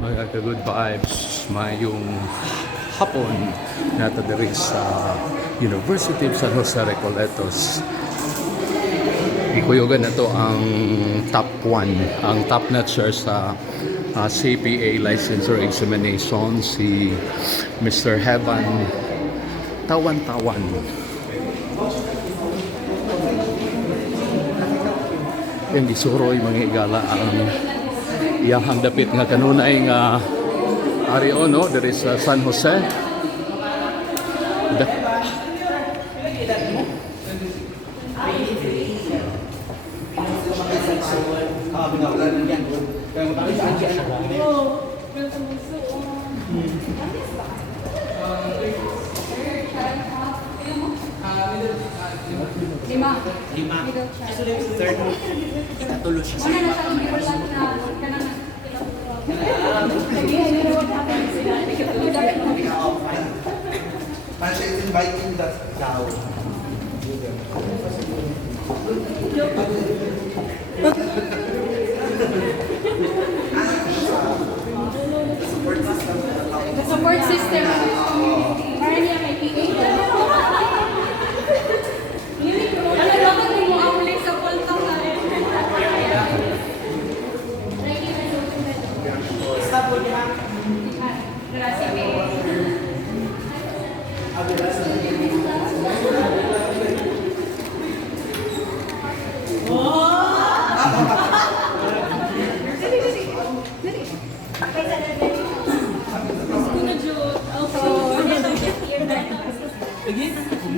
Mga good vibes, mayong hapon nato diri sa University of San Jose Recoletos. Ikuyogan na to ang top 1, ang top notcher sa CPA Licensure Examination, si Mr. Hebban Tawantawan. Hindi suroy mga igala ang iyang dapit nga kanunay nga ariyo no diri sa San Jose. Lima. Third. Natulo siya. Una na sa ibulan na kanang And she's inviting the cow. the support system. Para niya may PA. Ano dapat mo ang ulit sa poltong na rin? Stop po niya.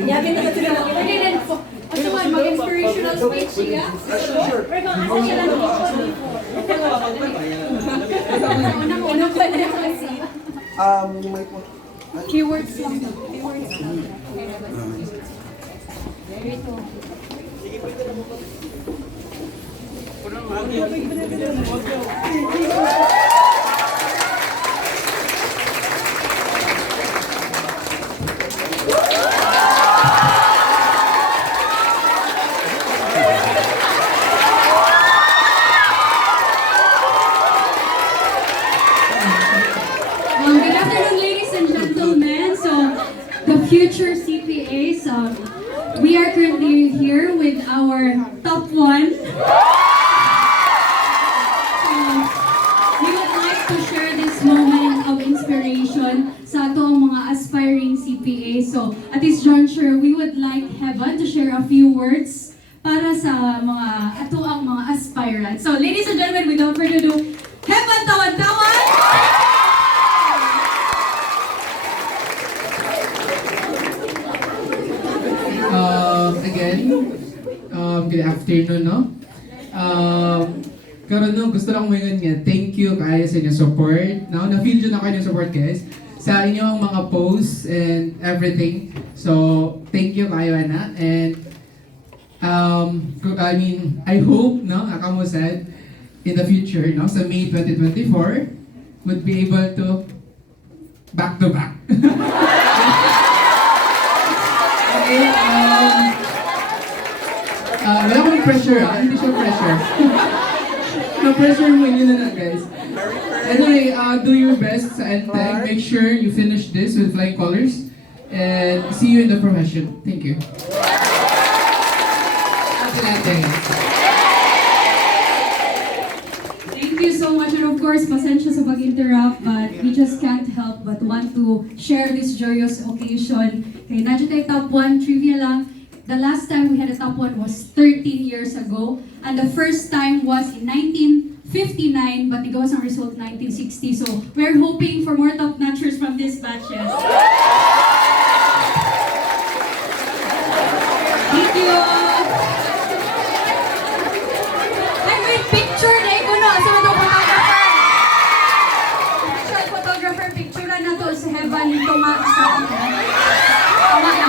Yakin na sila. Pwede rin po. Ito man, mag-inspirational speech siya. Sure. Pero kung asa siya lang unang-unang pa na kasi. May po. Keywords lang. Keywords lang. Ito. Good afternoon, ladies and gentlemen. So, the future CPAs, we are currently here with our top 1. We would like to share this moment of inspiration sa atong mga aspiring CPAs. So, at this juncture, we would like Hebban to share a few words para sa mga atoang mga aspirants. So, ladies and gentlemen, without further ado, Hebban Tawantawan! Good afternoon, no? Karon no, gusto lang umingon nga, thank you kayo sa inyong support. Now, na-feel nyo na kayo ng support, guys, sa inyong mga posts and everything. So, thank you kayo, Ana. And, I hope, no, Akamo said, in the future, no, sa May 2024, would be able to back-to-back. Okay, wala akong pressure, hindi siya pressure. Na-pressure mo yun na lang, guys. Anyway, do your best sa NTEC. Make sure you finish this with flying colors. And see you in the profession. Thank you. Thank you so much, and of course, pasensya sa pag-interrupt, but we just can't help but want to share this joyous occasion. Okay, nandiyan tayo top 1, trivia lang. The last time we had a top 1 was 13 years ago, and the first time was in 1959, but it goes on result 1960. So we're hoping for more top notchers from these batches.